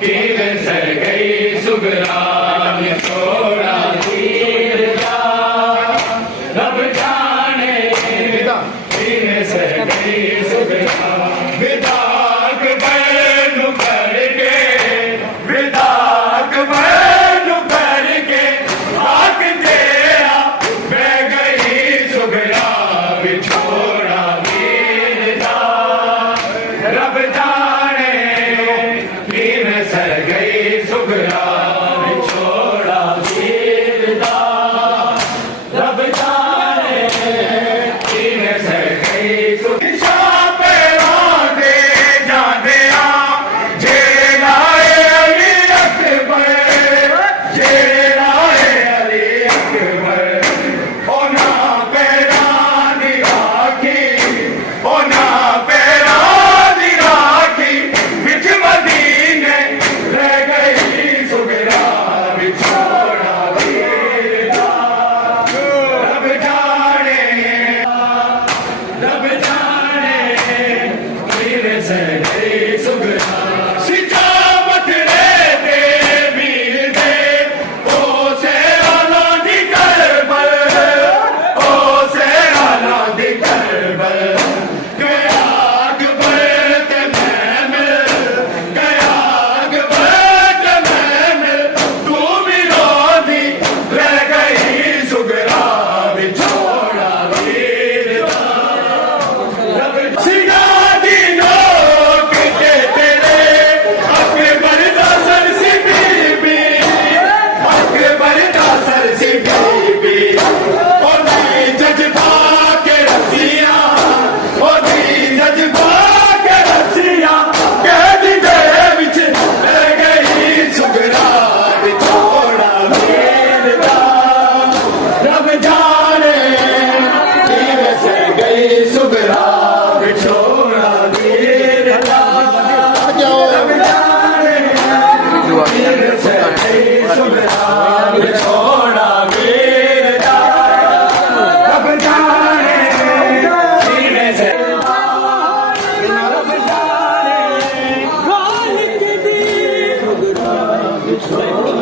پیر سر گئی سگرا چھوڑا تیر کا رب جانے پیر سر گئی سگرا وداع بین کر کے وداع بین کر کے آگ دیا بہ گئی سگرا چھوڑا تیر کا رب جانے پیر سر گئی سگرا چھوڑا تیر کا رب جانے پیر سر گئی سگرا Right.